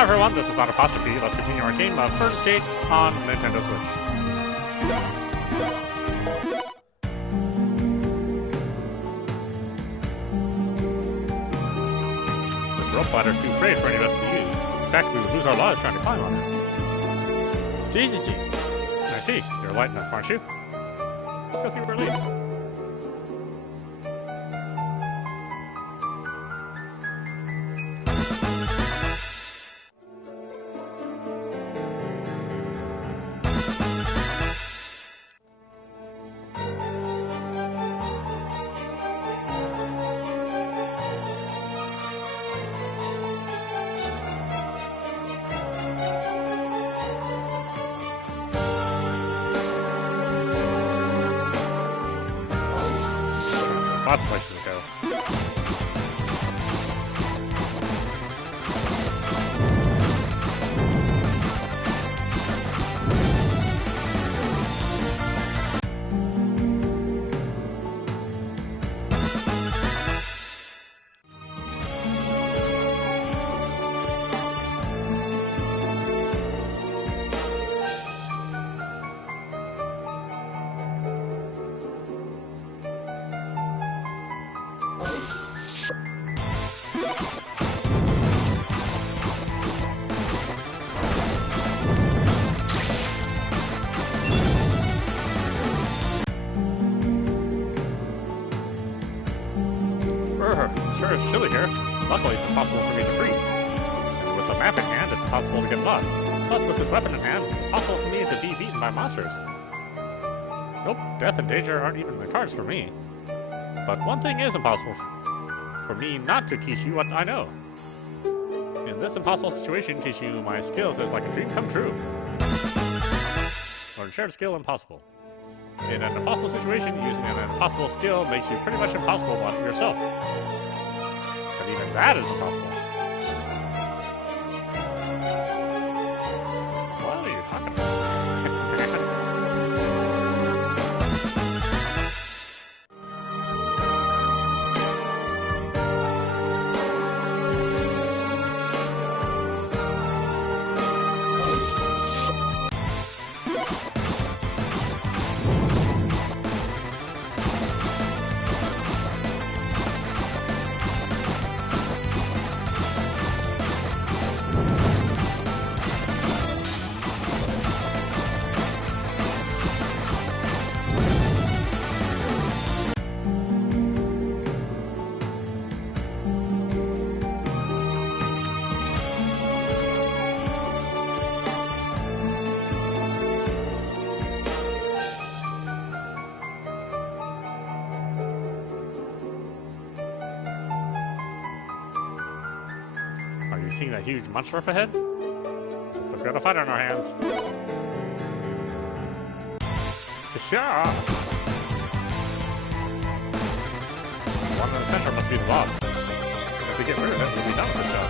Hi everyone, this is audap. Let's continue our game of Fernz Gate on Nintendo Switch. This rope ladder is too frayed for any of us to use. In fact, we would lose our lives trying to climb on it. Gee. I see. You're light enough, aren't you? Let's go see where it leads. Lots of places to go. It sure is chilly here. Luckily, it's impossible for me to freeze. And with the map in hand, it's impossible to get lost. Plus, with this weapon in hand, it's impossible for me to be beaten by monsters. Nope, death and danger aren't even in the cards for me. But one thing is impossible for me not to teach you what I know. In this impossible situation, teaching you my skills is like a dream come true. Or a shared skill impossible. In an impossible situation, using an impossible skill makes you pretty much impossible yourself. But even that is impossible. What are you talking about? You seeing that huge monster up ahead? So we've got a fight on our hands. Kasha! One in the center must be the boss. If we get rid of it, we'll be done with the show.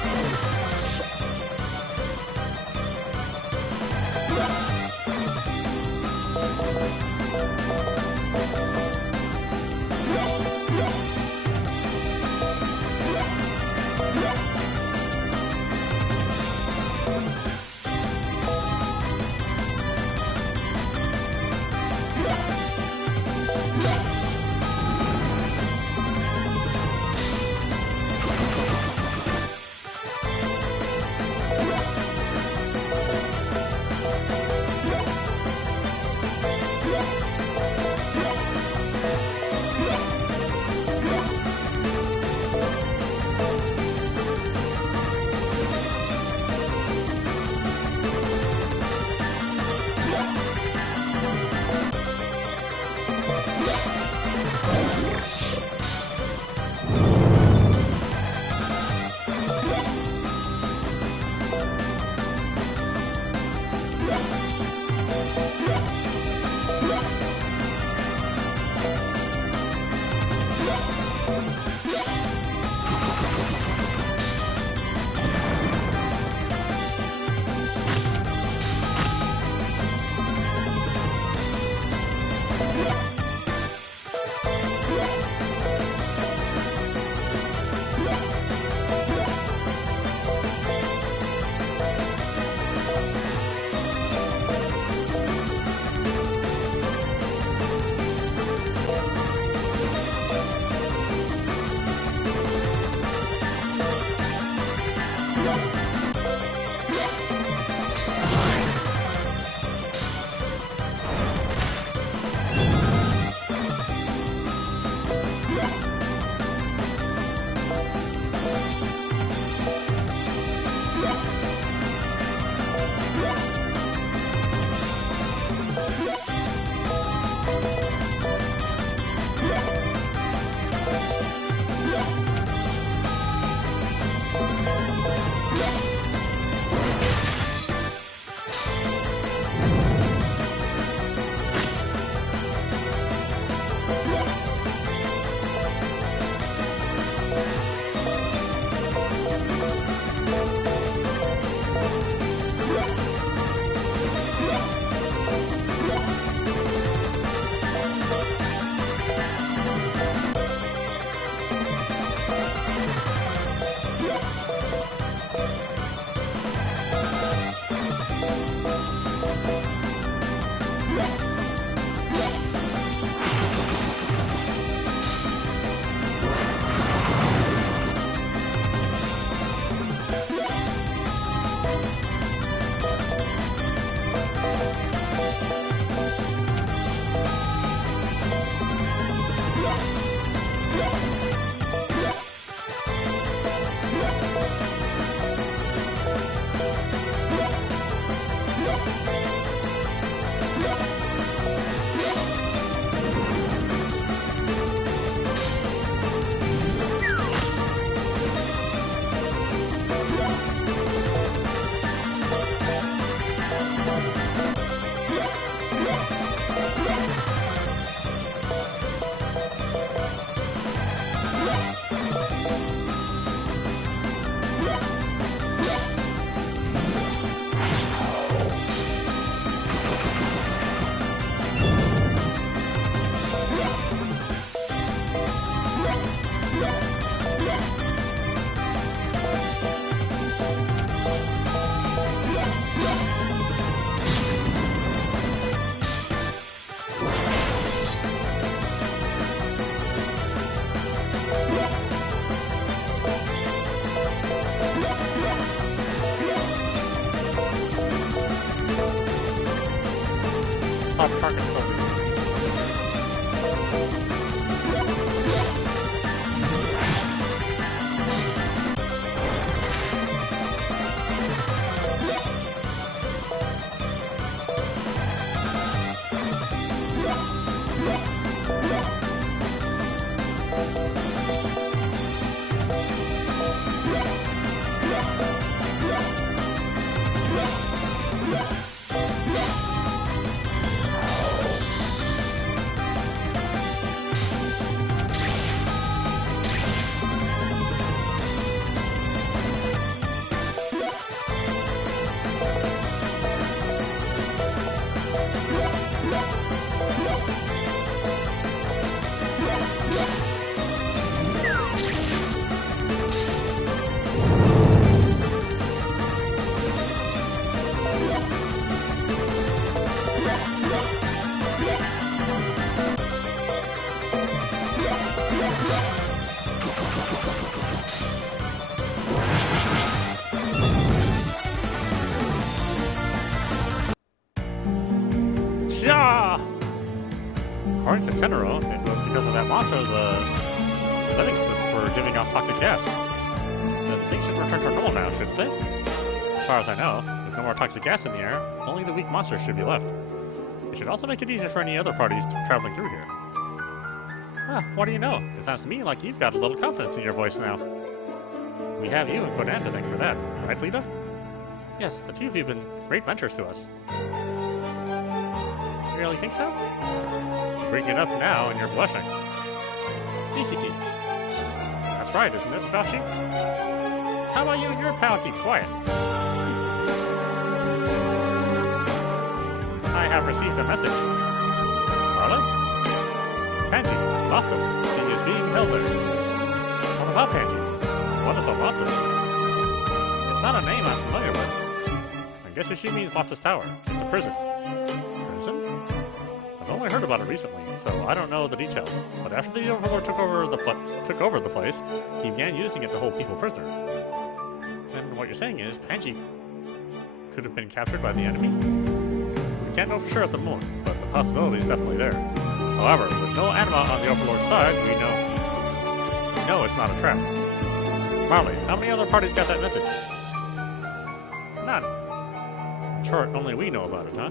According to Tenero, it was because of that monster the living cysts were giving off toxic gas. Then things should return to normal now, shouldn't they? As far as I know, with no more toxic gas in the air, only the weak monsters should be left. It should also make it easier for any other parties traveling through here. Ah, what do you know? It sounds to me like you've got a little confidence in your voice now. We have you and Kodan to thank for that, right, Lita? Yes, the two of you have been great mentors to us. You really think so? Bring it up now and you're blushing. Hihihi. That's right, isn't it, Vachi? How about you and your pal keep quiet? I have received a message. Marla? Panji, Loftus. She is being held there. What about Panji? What is a Loftus? It's not a name I'm familiar with. I guess she means Loftus Tower. It's a prison. Prison? I've only heard about it recently, so I don't know the details. But after the Overlord took over the place, he began using it to hold people prisoner. And what you're saying is, Panji could have been captured by the enemy? We can't know for sure at the moment, but the possibility is definitely there. However, with no anima on the Overlord's side, we know it's not a trap. Marley, how many other parties got that message? None. In short, only we know about it, huh?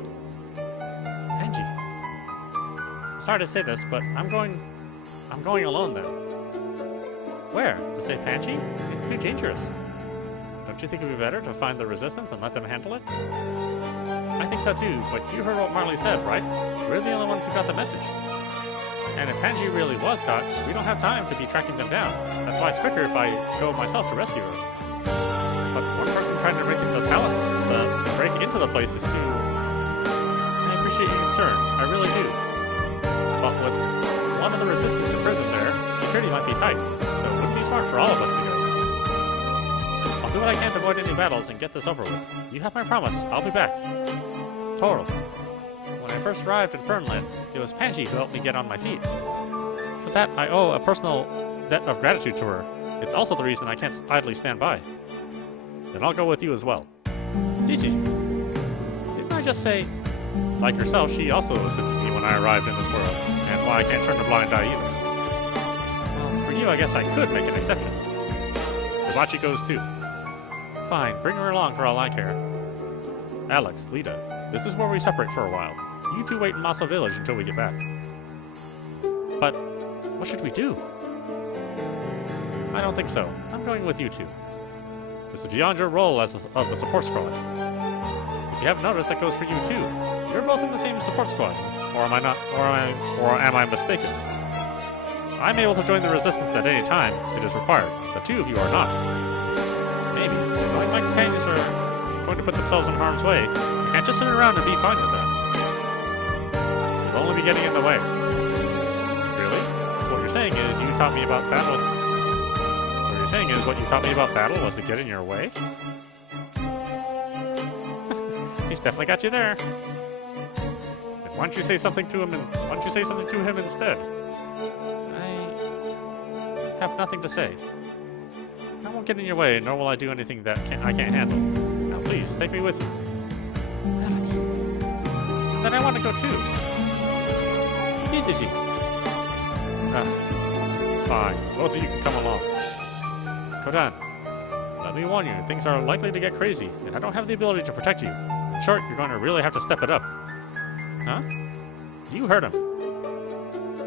Panji. Sorry to say this, but I'm going alone then. Where? To save Panji? It's too dangerous. Don't you think it would be better to find the resistance and let them handle it? I think so too, but you heard what Marley said, right? We're the only ones who got the message. And if Panji really was caught, we don't have time to be tracking them down. That's why it's quicker if I go myself to rescue her. But one person trying to break into the palace, break into the place is too... I appreciate your concern, I really do. But with one of the resistance in prison there, security might be tight, so it wouldn't be smart for all of us to go. I'll do what I can to avoid any battles and get this over with. You have my promise, I'll be back. Total. When I first arrived in Fernland, it was Panji who helped me get on my feet. For that, I owe a personal debt of gratitude to her. It's also the reason I can't idly stand by. Then I'll go with you as well. Gigi, didn't I just say... Like herself, she also assisted me when I arrived in this world, and why I can't turn a blind eye either. Well, for you, I guess I could make an exception. Hibachi goes too. Fine, bring her along for all I care. Alex, Lita, this is where we separate for a while. You two wait in Masa Village until we get back. But, what should we do? I don't think so. I'm going with you two. This is beyond your role as of the support squad. If you haven't noticed, that goes for you too. You're both in the same support squad. Or am I not? Or am I mistaken? I'm able to join the resistance at any time it is required. The two of you are not. Maybe. Knowing my companions are going to put themselves in harm's way, I can't just sit around and be fine with that. You'll only be getting in the way. Really? So what you're saying is you taught me about battle. So what you're saying is what you taught me about battle was to get in your way? He's definitely got you there. Then why don't you say something to him instead? I have nothing to say. I won't get in your way, nor will I do anything that I can't handle. Now please, take me with you. Alex. Then I want to go too. Gigi. Fine, both of you can come along. Kodan, let me warn you, things are likely to get crazy, and I don't have the ability to protect you. In short, you're going to really have to step it up. Huh? You heard him.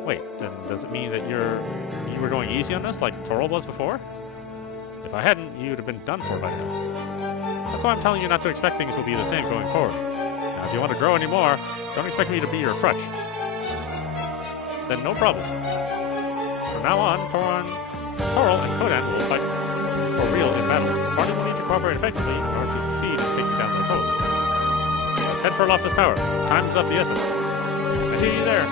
Wait, then does it mean that you were going easy on us like Toril was before? If I hadn't, you'd have been done for by now. That's why I'm telling you not to expect things will be the same going forward. Now, if you want to grow anymore, don't expect me to be your crutch. Then no problem. From now on, Toril and Kodan will fight for real in battle. The party will need to cooperate effectively in order to succeed in taking down their foes. Let's head for Loftus Tower. Time is of the essence. I hear you there.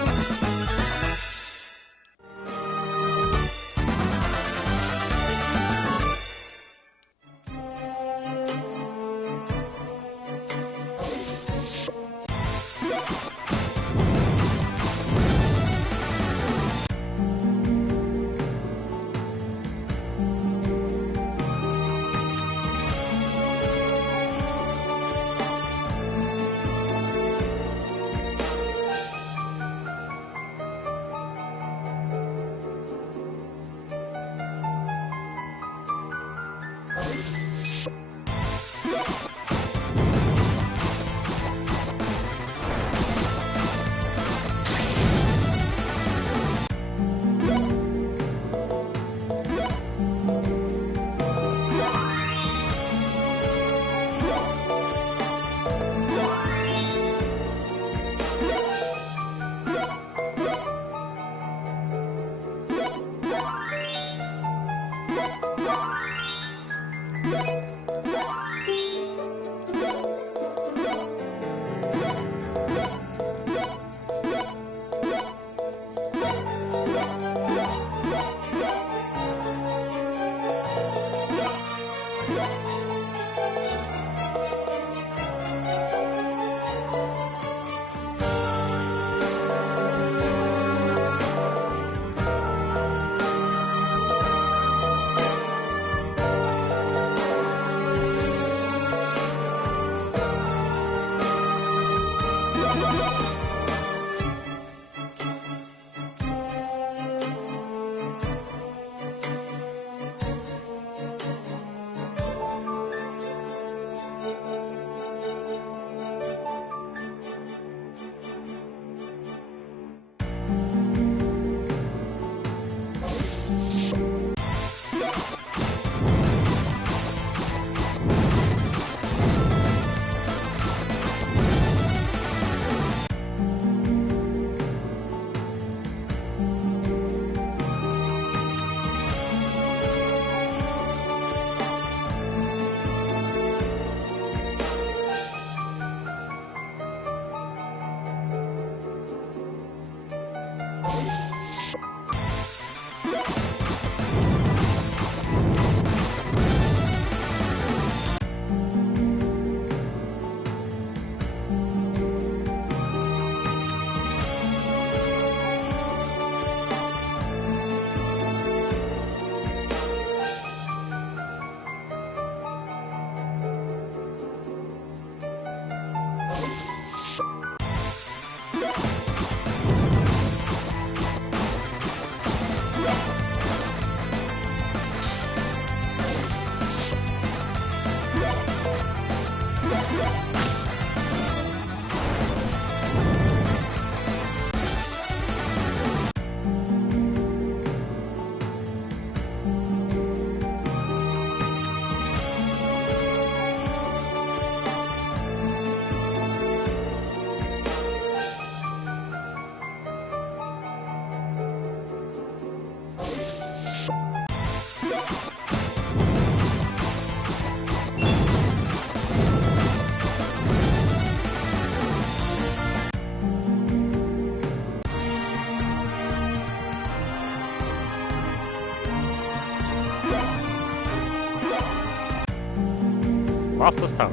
Loftus Tower.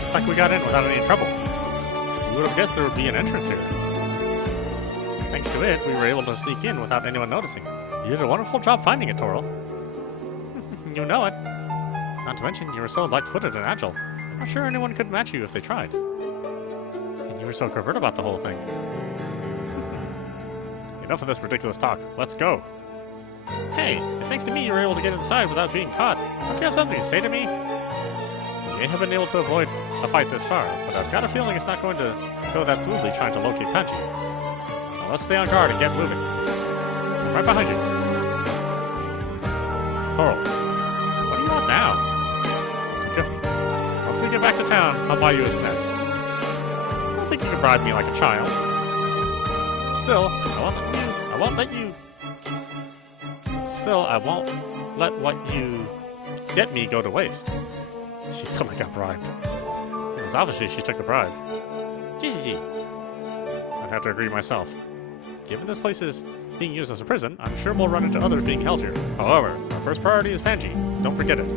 Looks like we got in without any trouble. We would have guessed there would be an entrance here. Thanks to it, we were able to sneak in without anyone noticing. You did a wonderful job finding it, Toril. You know it. Not to mention, you were so light-footed and agile. I'm not sure anyone could match you if they tried. And you were so covert about the whole thing. Enough of this ridiculous talk. Let's go. Hey, it's thanks to me you were able to get inside without being caught. Don't you have something to say to me? You may have been able to avoid a fight this far, but I've got a feeling it's not going to go that smoothly trying to locate Panji. Now let's stay on guard and get moving. I'm right behind you. Toro, what do you want now? Once we get back to town, I'll buy you a snack. I don't think you can bribe me like a child. Still, I won't let what you get me go to waste. She totally got bribed. It was obviously she took the bribe. Gigi. I'd have to agree myself. Given this place is being used as a prison, I'm sure we'll run into others being held here. However, our first priority is Panji. Don't forget it.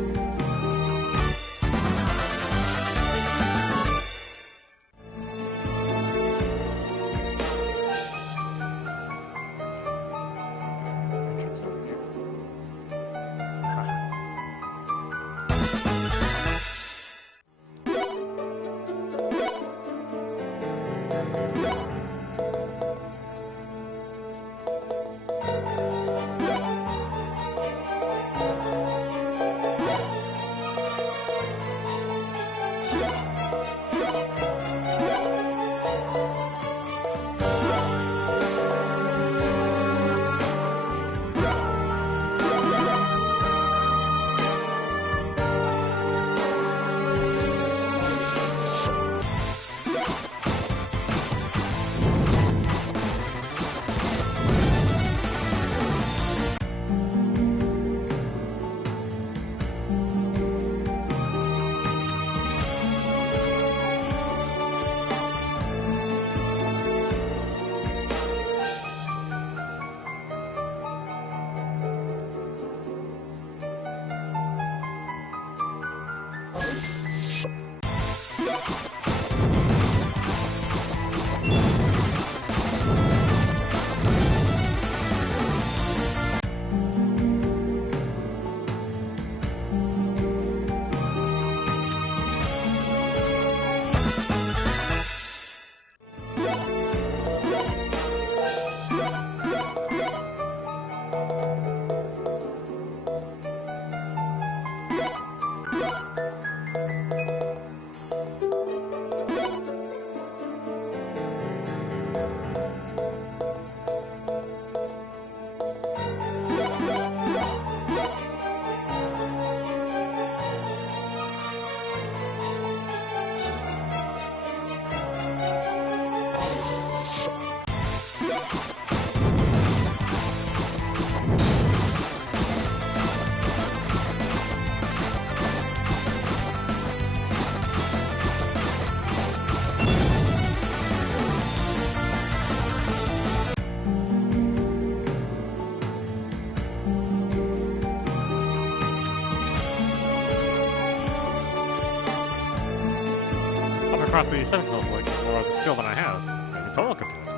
Across the stepping stone flick, or the skill that I have. Maybe Toro could do it.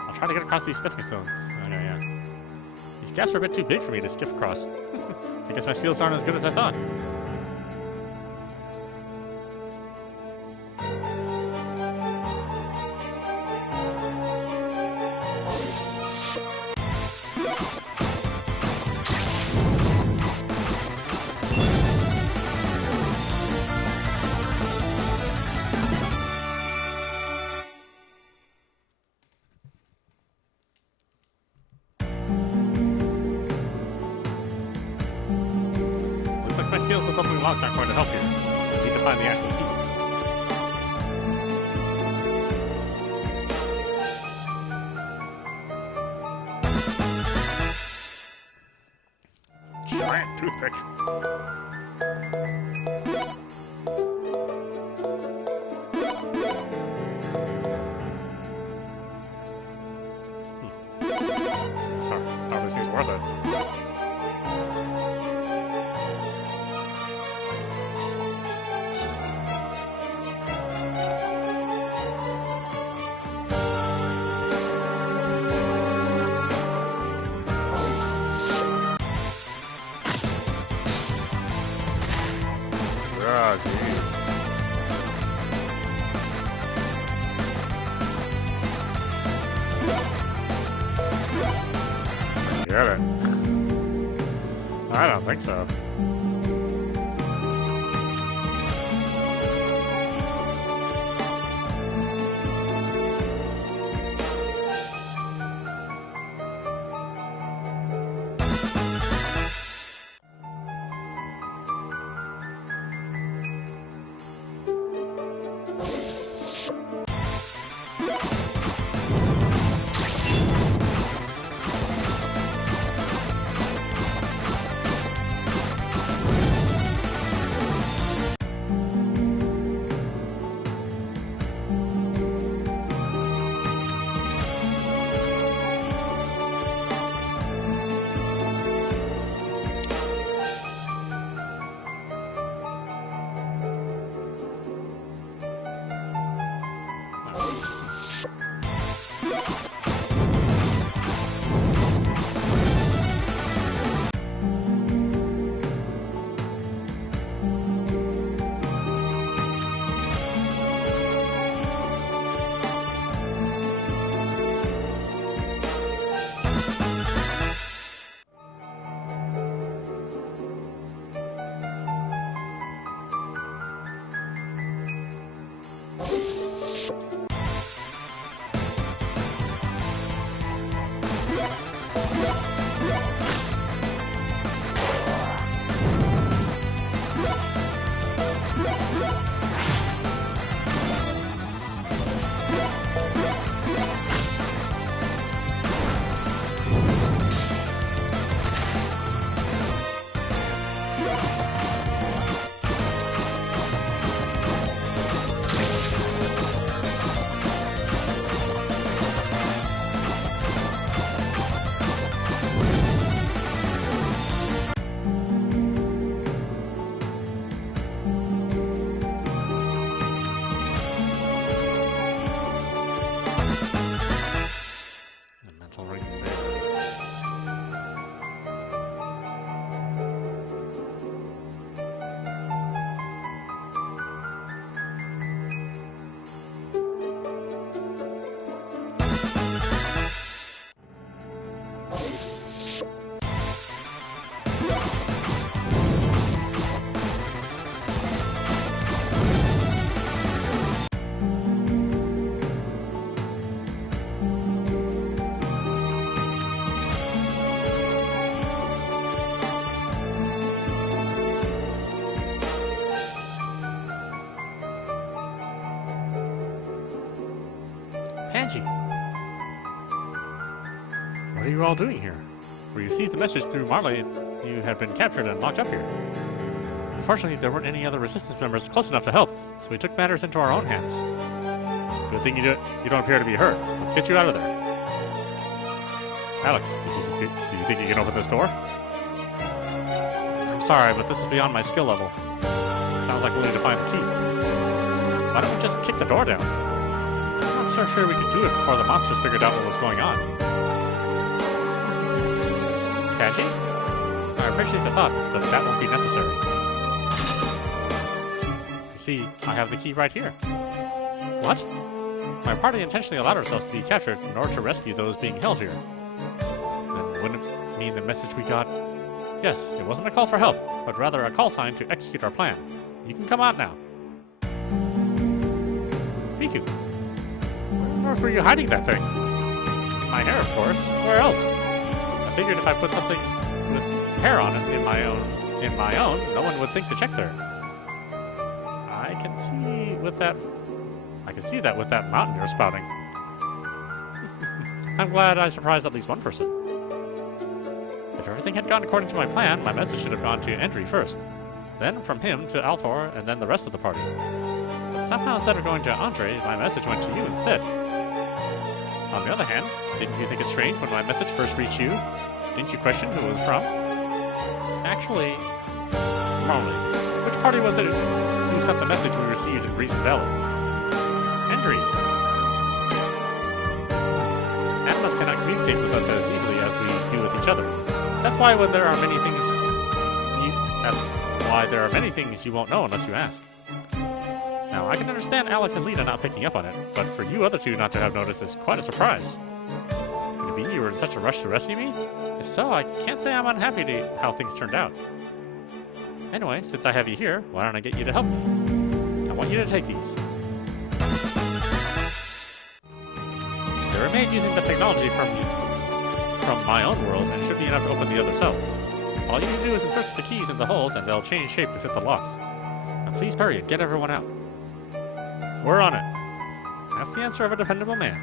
I'll try to get across these stepping stones. Okay, yeah. These gaps are a bit too big for me to skip across. I guess my skills aren't as good as I thought. My skills with opening locks aren't going to help here. I need to find the actual key. Giant toothpick. Sorry, thought this seems worth it. Ah, jeez. Get it. I don't think so. Angie! What are you all doing here? We received the message through Marley you had been captured and locked up here. Unfortunately, there weren't any other resistance members close enough to help, so we took matters into our own hands. Good thing you don't appear to be hurt. Let's get you out of there. Alex, do you think you can open this door? I'm sorry, but this is beyond my skill level. It sounds like we'll need to find the key. Why don't we just kick the door down? I'm not so sure we could do it before the monsters figured out what was going on. Kanji? I appreciate the thought, but that won't be necessary. You see, I have the key right here. What? My party intentionally allowed ourselves to be captured in order to rescue those being held here. Then wouldn't it mean the message we got? Yes, it wasn't a call for help, but rather a call sign to execute our plan. You can come out now. Riku, where were you hiding that thing? In my hair, of course. Where else? I figured if I put something with hair on it in my own, no one would think to check there. I can see that with that mountain you're spouting. I'm glad I surprised at least one person. If everything had gone according to my plan, my message should have gone to Endry first. Then from him to Altor, and then the rest of the party. But somehow instead of going to Andre, my message went to you instead. On the other hand, didn't you think it strange when my message first reached you? Didn't you question who it was from? Actually, Marley, which party was it who sent the message we received in Reason Valley? Endry's. Animals cannot communicate with us as easily as we do with each other. That's why there are many things you won't know unless you ask. Now, I can understand Alex and Lita not picking up on it, but for you other two not to have noticed is quite a surprise. Could it be you were in such a rush to rescue me? If so, I can't say I'm unhappy to how things turned out. Anyway, since I have you here, why don't I get you to help me? I want you to take these. They were made using the technology from my own world and should be enough to open the other cells. All you need to do is insert the keys in the holes and they'll change shape to fit the locks. Now please hurry and get everyone out. We're on it. That's the answer of a dependable man.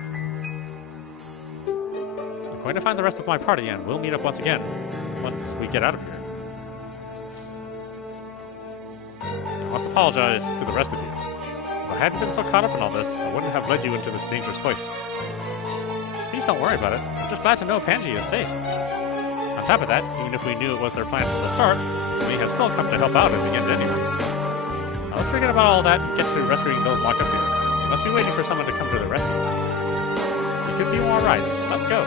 I'm going to find the rest of my party and we'll meet up once again, once we get out of here. I must apologize to the rest of you. If I hadn't been so caught up in all this, I wouldn't have led you into this dangerous place. Please don't worry about it. I'm just glad to know Panji is safe. On top of that, even if we knew it was their plan from the start, we have still come to help out in the end anyway. Now let's forget about all that and get to rescuing those locked up here. We must be waiting for someone to come to the rescue. We could be more right. Let's go.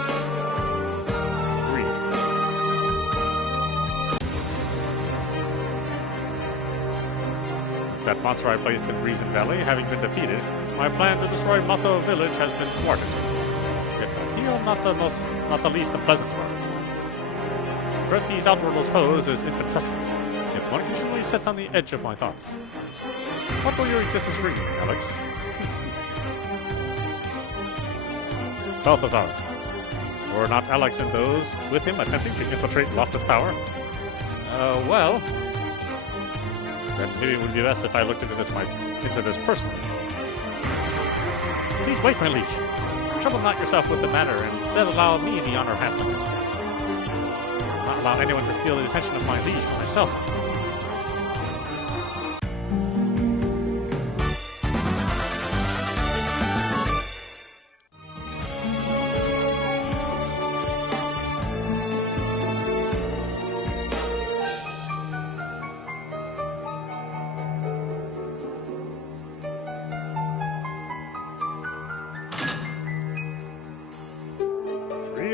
That monster I placed in Reason Valley having been defeated, my plan to destroy Maso Village has been thwarted. Yet I feel not the least unpleasant about it. The threat these outworlders pose is infinitesimal, yet one continually sits on the edge of my thoughts. What will your existence bring me, Alex? Balthazar. Were not Alex and those with him attempting to infiltrate Loftus Tower? Well... Then maybe it would be best if I looked into this personally. Please wait, my liege. Trouble not yourself with the matter, and instead allow me the honor of handling it. Not allow anyone to steal the attention of my liege for myself.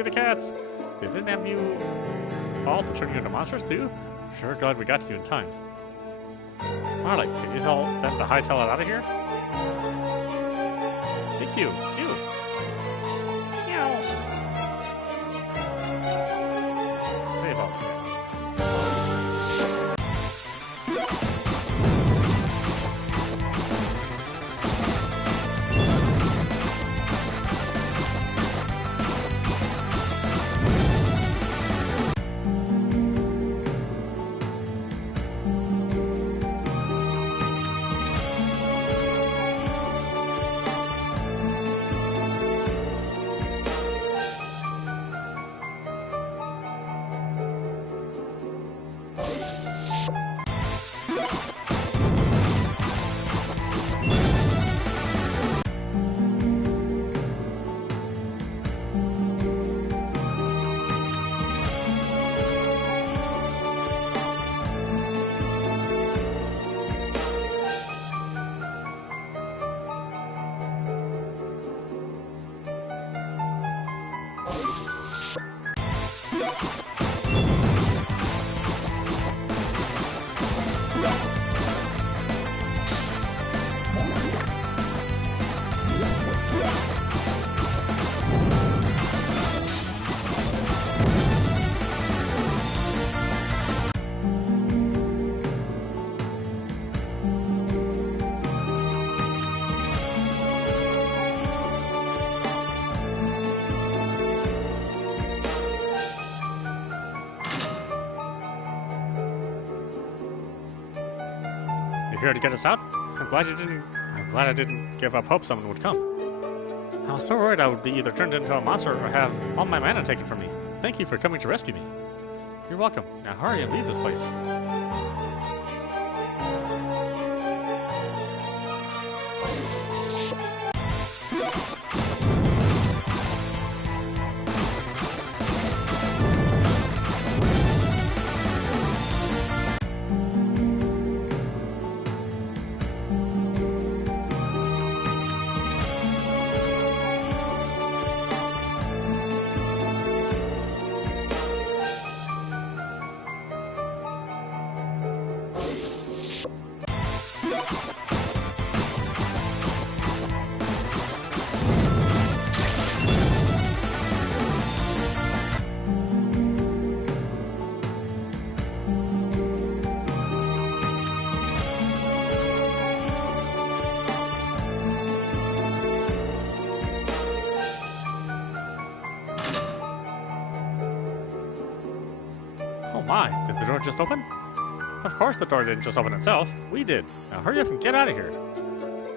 The cats. They didn't have you all to turn you into monsters too? I'm sure glad we got to you in time. Marley, can you tell them to hightail it out of here? Thank you. Do. Meow. Save all the cats. You're here to get us out? I'm glad I didn't give up hope someone would come. I was so worried I would be either turned into a monster or have all my mana taken from me. Thank you for coming to rescue me. You're welcome. Now hurry and leave this place. my, did the door just open? Of course the door didn't just open itself. We did. Now hurry up and get out of here.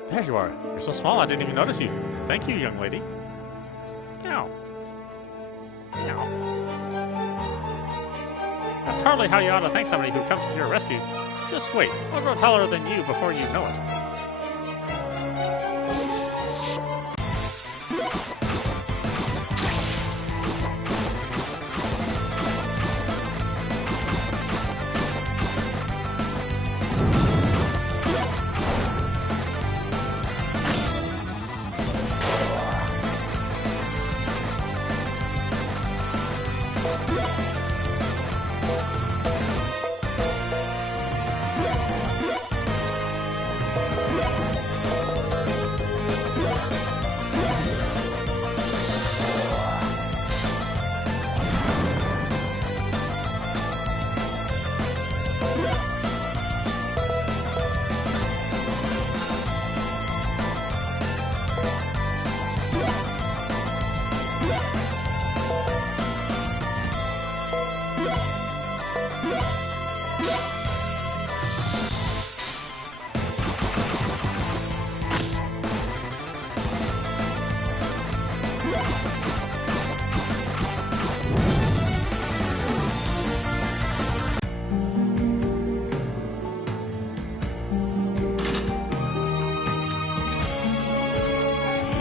There you are. You're so small I didn't even notice you. Thank you, young lady. Meow. Meow. That's hardly how you ought to thank somebody who comes to your rescue. Just wait. I'll grow taller than you before you know it.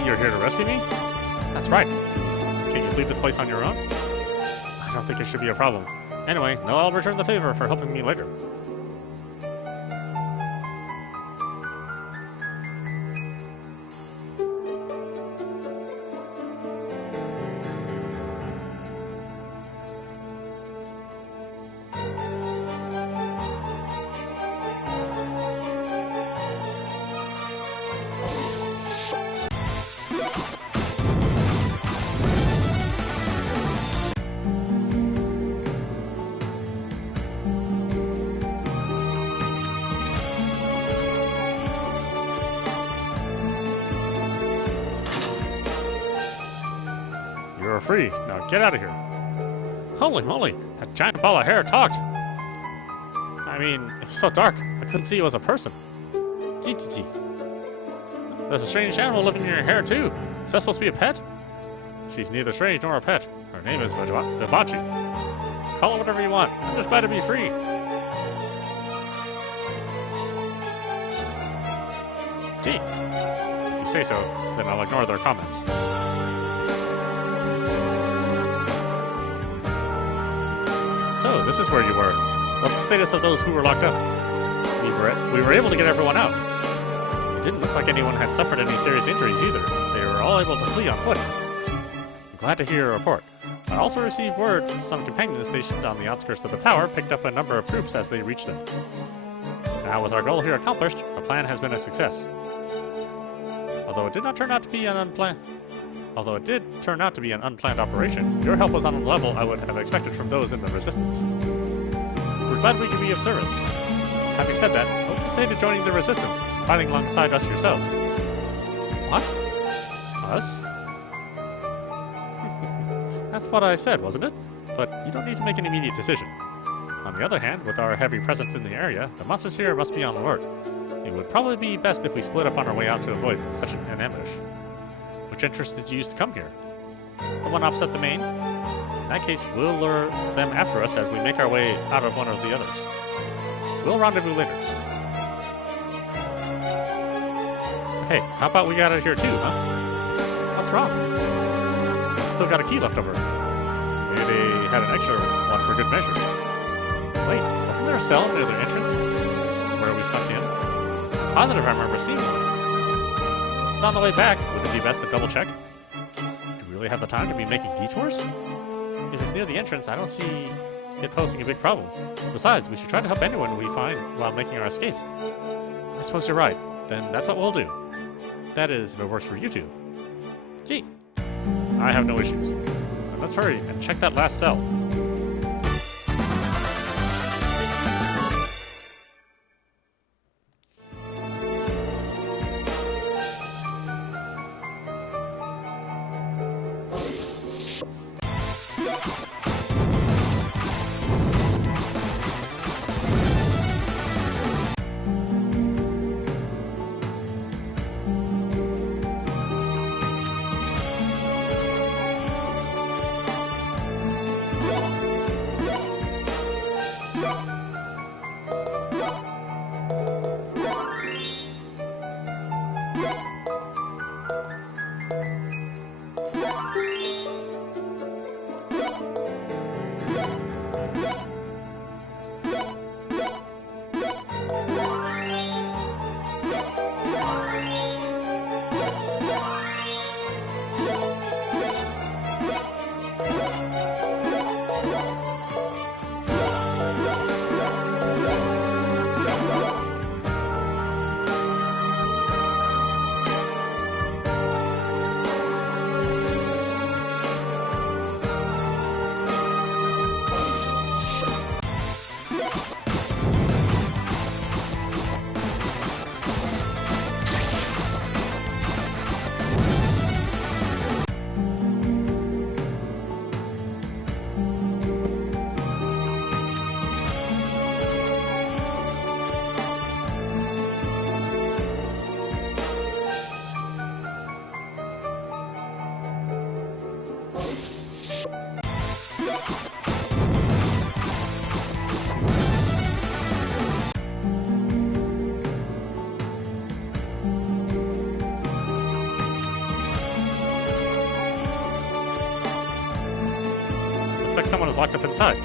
You're here to rescue me? That's right. Can you leave this place on your own? I don't think it should be a problem. Anyway, no, I'll return the favor for helping me later. You're free. Now get out of here. Holy moly, that giant ball of hair talked. I mean, it was so dark, I couldn't see it was a person. Gee. There's a strange animal living in your hair too. Is that supposed to be a pet? She's neither strange nor a pet. Her name is Vibachi. Call it whatever you want. I'm just glad to be free. Gee. If you say so, then I'll ignore their comments. So, this is where you were. What's the status of those who were locked up? We were able to get everyone out. It didn't look like anyone had suffered any serious injuries either. They were all able to flee on foot. I'm glad to hear your report. I also received word some companions stationed on the outskirts of the tower picked up a number of troops as they reached them. Now, with our goal here accomplished, our plan has been a success. Although it did turn out to be an unplanned operation, your help was on a level I would have expected from those in the Resistance. We're glad we could be of service. Having said that, what do you say to joining the Resistance, fighting alongside us yourselves? What? Us? That's what I said, wasn't it? But you don't need to make an immediate decision. On the other hand, with our heavy presence in the area, the monsters here must be on alert. It would probably be best if we split up on our way out to avoid such an ambush. Which entrance did you use to come here? The one opposite the main? In that case, we'll lure them after us as we make our way out of one of the others. We'll rendezvous later. Hey, how about we get out of here too, huh? What's wrong? We've still got a key left over. Maybe they had an extra one for good measure. Wait, wasn't there a cell near the entrance where we snuck in? I'm positive I remember seeing one. Since it's on the way back, would it be best to double check? Do we really have the time to be making detours? If it's near the entrance, I don't see it posing a big problem. Besides, we should try to help anyone we find while making our escape. I suppose you're right. Then that's what we'll do. That is, if it works for you two. Gee, I have no issues. Now let's hurry and check that last cell. Looks like someone is locked up inside.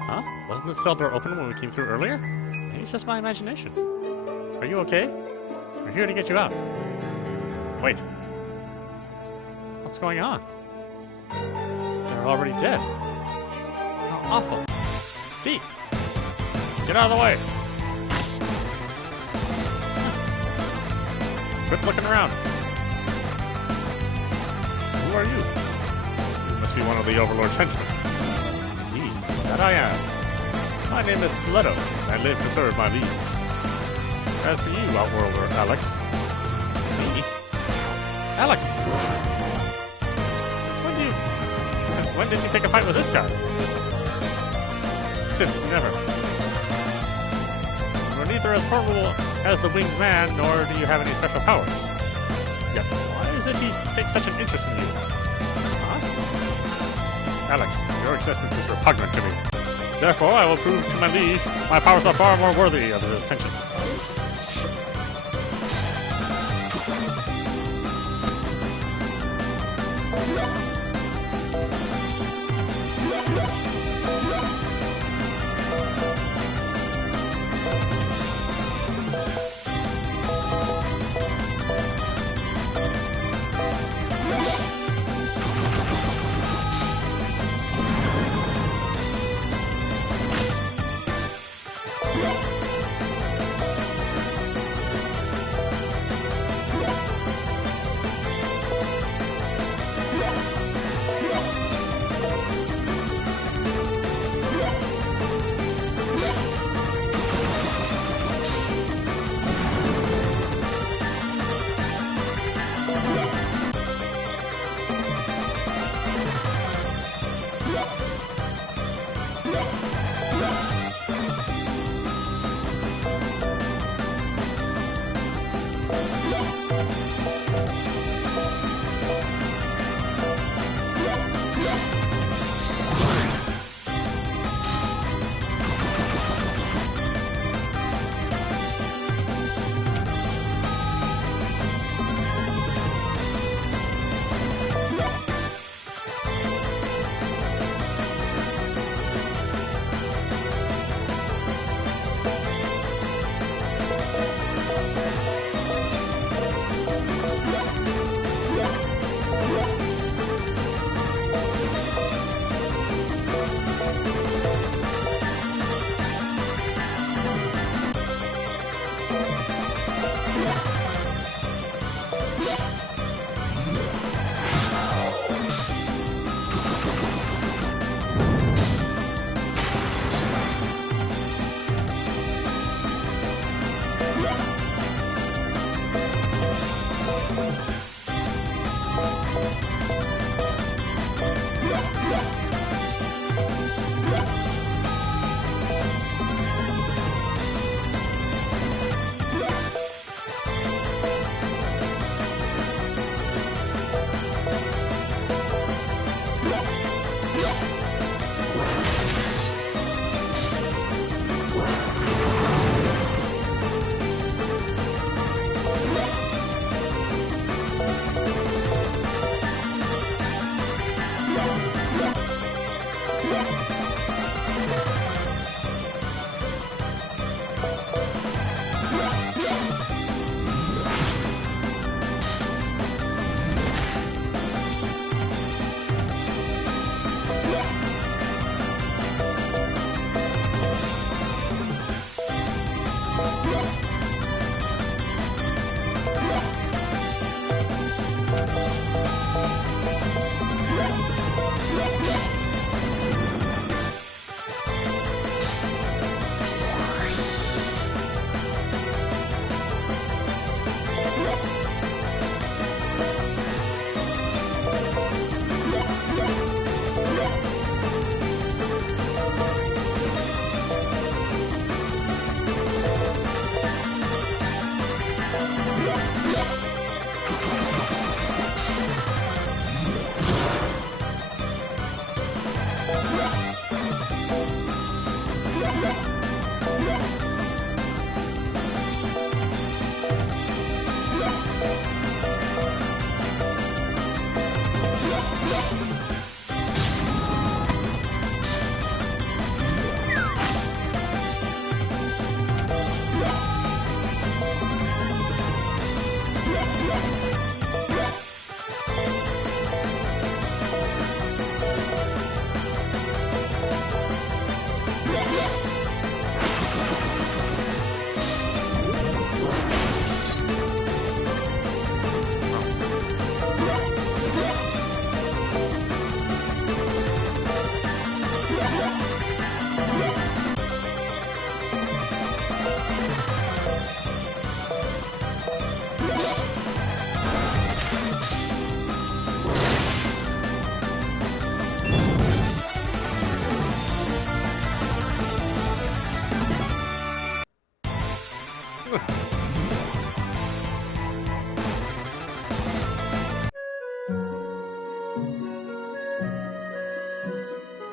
Huh? Wasn't the cell door open when we came through earlier? Maybe it's just my imagination. Are you okay? We're here to get you out. Wait. What's going on? They're already dead. How awful. T! Get out of the way! Quit looking around. Who are you? You must be one of the Overlord's henchmen. Indeed, that I am. My name is Lita, and I live to serve my liege. As for you, Outworlder Alex. Me? Alex! Since when did you pick a fight with this guy? Since never. You're neither as formidable as the winged man, nor do you have any special powers. Yet, why is it he takes such an interest in you? Huh? Alex, your existence is repugnant to me. Therefore, I will prove to my liege my powers are far more worthy of his attention.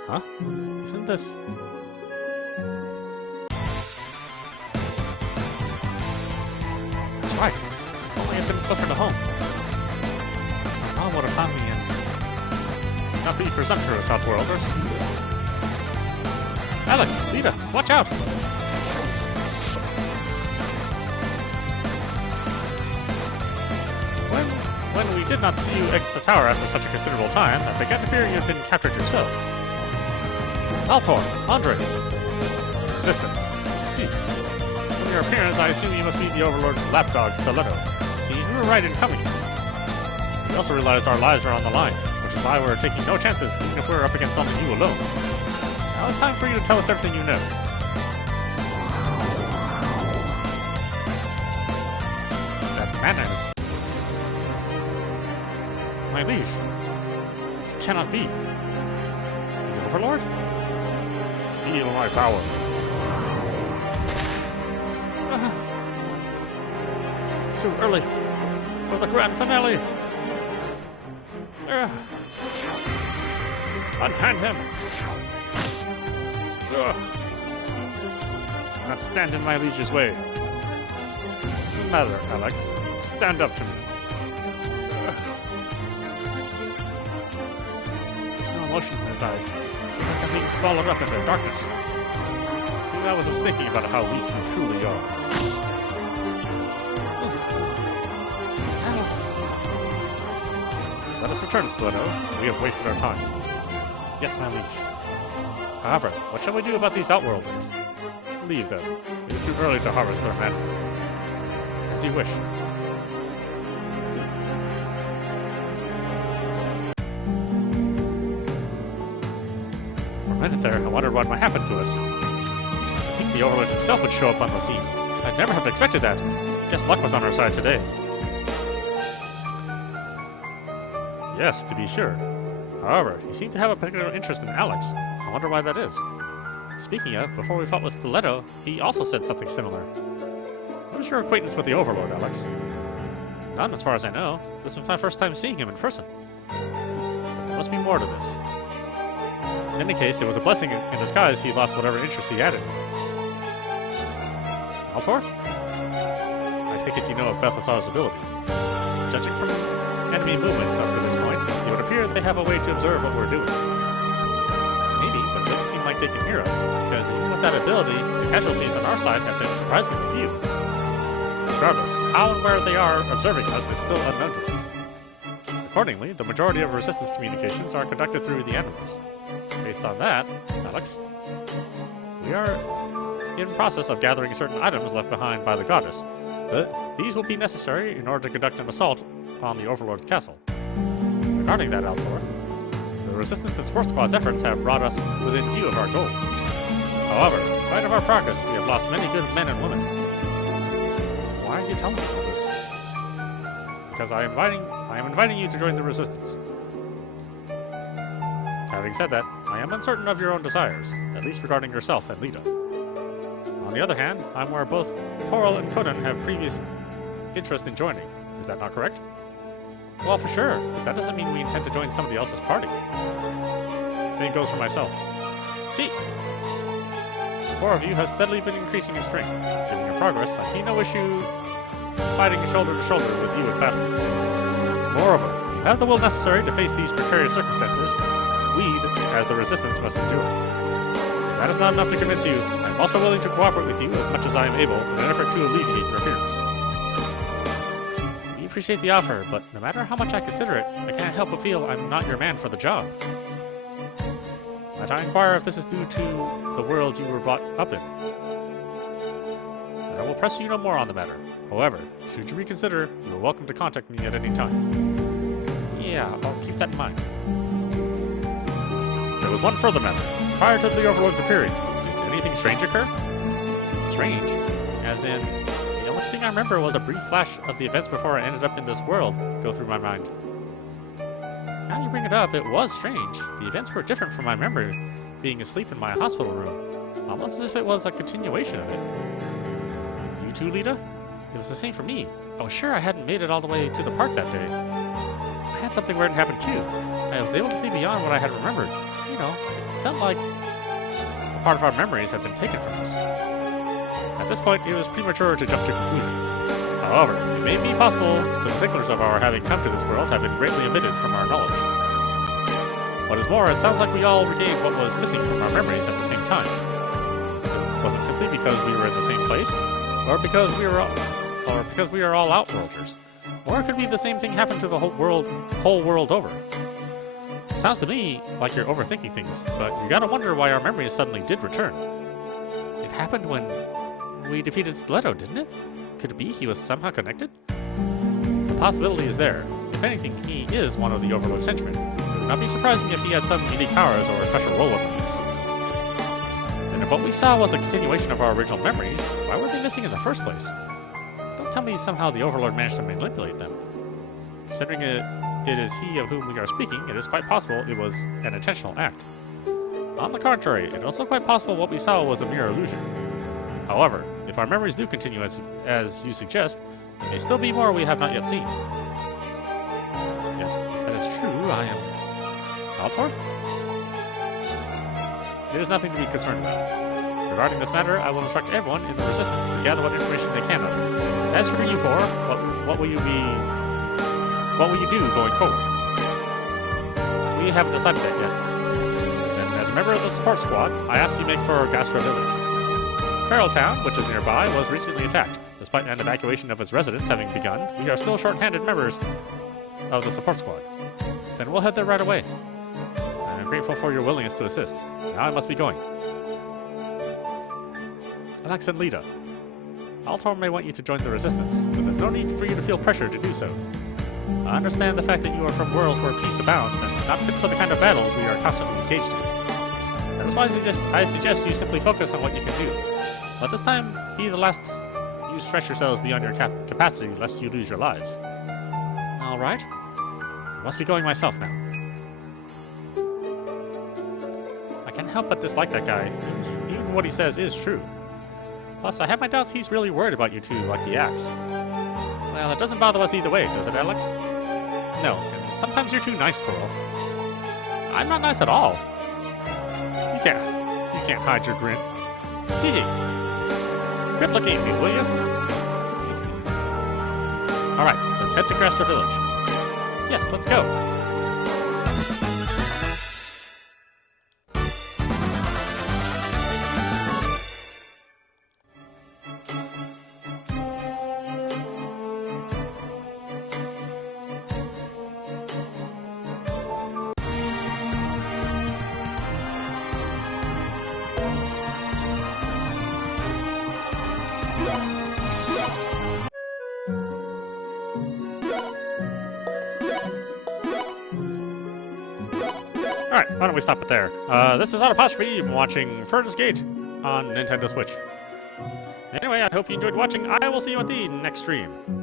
Huh? Isn't this... That's right. If only I'd been closer to home. My mom would have found me and... Not be presumptuous, Outworlders. Alex! Lita! Watch out! When we did not see you exit the tower after such a considerable time, I began to fear you had been captured yourselves. Altor! Andre! Resistance. I see. From your appearance, I assume you must be the Overlord's lapdog, Stiletto. See, we were right in coming. We also realized our lives are on the line, which is why we're taking no chances, even if we're up against only you alone. Now it's time for you to tell us everything you know. That madness. My liege. This cannot be. The Overlord? Feel my power. It's too early for the grand finale. Unhand him. Do not stand in my liege's way. What's the matter, Alex? Stand up to me. There's no emotion in his eyes. I feel like I'm being swallowed up in their darkness. See, I was thinking about how weak you truly are. Alex. Let us return, Stiletto. We have wasted our time. Yes, my liege. However, what shall we do about these Outworlders? Leave them. It is too early to harvest their men. As you wish. For a minute there, I wondered what might happen to us. I think the Overlord himself would show up on the scene. I'd never have expected that. Guess luck was on our side today. Yes, to be sure. However, he seemed to have a particular interest in Alex. I wonder why that is. Speaking of, before we fought with Stiletto, he also said something similar. What is your acquaintance with the Overlord, Alex? None, as far as I know. This was my first time seeing him in person. There must be more to this. In any case, it was a blessing in disguise he lost whatever interest he had in me. Altor? I take it you know of Balthazar's ability. Judging from enemy movements up to this point, it would appear they have a way to observe what we're doing. Maybe, but it doesn't seem like they can hear us, because even with that ability, the casualties on our side have been surprisingly few. Regardless, how and where they are observing us is still unknown to us. Accordingly, the majority of Resistance communications are conducted through the animals. Based on that, Alex, we are in process of gathering certain items left behind by the goddess, but these will be necessary in order to conduct an assault on the Overlord's castle. Regarding that, Altor, the Resistance and Sport Squad's efforts have brought us within view of our goal. However, in spite of our progress, we have lost many good men and women. Why are you telling me all this? Because I am inviting you to join the Resistance. Having said that, I am uncertain of your own desires, at least regarding yourself and Lita. On the other hand, I'm where both Toril and Conan have previous interest in joining. Is that not correct? Well, for sure, but that doesn't mean we intend to join somebody else's party. Same goes for myself. Gee! The four of you have steadily been increasing in strength. Given your progress, I see no issue fighting shoulder to shoulder with you in battle. Moreover, you have the will necessary to face these precarious circumstances we, as the Resistance, must endure. If that is not enough to convince you, I am also willing to cooperate with you as much as I am able in an effort to alleviate your fears. We appreciate the offer, but no matter how much I consider it, I can't help but feel I'm not your man for the job. Might I inquire if this is due to the worlds you were brought up in? I will press you no more on the matter. However, should you reconsider, you are welcome to contact me at any time. Yeah, I'll keep that in mind. There was one further matter. Prior to the Overlord's appearing, did anything strange occur? Strange? As in, the only thing I remember was a brief flash of the events before I ended up in this world go through my mind. Now you bring it up, it was strange. The events were different from my memory being asleep in my hospital room, almost as if it was a continuation of it. You too, Lita? It was the same for me. I was sure I hadn't made it all the way to the park that day. I had something weird happen too. I was able to see beyond what I had remembered. You know, it felt like a part of our memories had been taken from us. At this point, it was premature to jump to conclusions. However, it may be possible the particulars of our having come to this world have been greatly omitted from our knowledge. What is more, it sounds like we all regained what was missing from our memories at the same time. Was it simply because we were in the same place, or because we are all outworlders? Or it could be the same thing happen to the whole world over. Sounds to me like you're overthinking things, but you gotta wonder why our memories suddenly did return. It happened when we defeated Stiletto, didn't it? Could it be he was somehow connected? The possibility is there. If anything, he is one of the Overlord's henchmen. It would not be surprising if he had some unique powers or a special role in these. And if what we saw was a continuation of our original memories, why were they missing in the first place? Don't tell me somehow the Overlord managed to manipulate them. Considering it is he of whom we are speaking, it is quite possible it was an intentional act. On the contrary, it is also quite possible what we saw was a mere illusion. However, if our memories do continue as you suggest, there may still be more we have not yet seen. Yet, if that is true, I am... Altor? There is nothing to be concerned about. Regarding this matter, I will instruct everyone in the Resistance to gather what information they can of it. As for you four, what will you do going forward? We haven't decided that yet. Then, as a member of the support squad, I ask you make for Gastra Village. Feral Town, which is nearby, was recently attacked. Despite an evacuation of its residents having begun, we are still short-handed members of the support squad. Then we'll head there right away. I am grateful for your willingness to assist. Now I must be going. Alex and Lita. Altor may want you to join the Resistance, but there's no need for you to feel pressure to do so. I understand the fact that you are from worlds where peace abounds and not fit for the kind of battles we are constantly engaged in. That is why I suggest you simply focus on what you can do. Let this time be the last you stretch yourselves beyond your capacity, lest you lose your lives. All right. I must be going myself now. I can't help but dislike that guy. Even what he says is true. Plus, I have my doubts he's really worried about you two like he acts. Well, it doesn't bother us either way, does it, Alex? No, and sometimes you're too nice, Toro. I'm not nice at all. You can't hide your grin. Hee. Good looking at me, will you? Alright, let's head to Grastra Village. Yes, let's go. Alright, why don't we stop it there? This is audap. You've been watching Fernz Gate on Nintendo Switch. Anyway, I hope you enjoyed watching. I will see you at the next stream.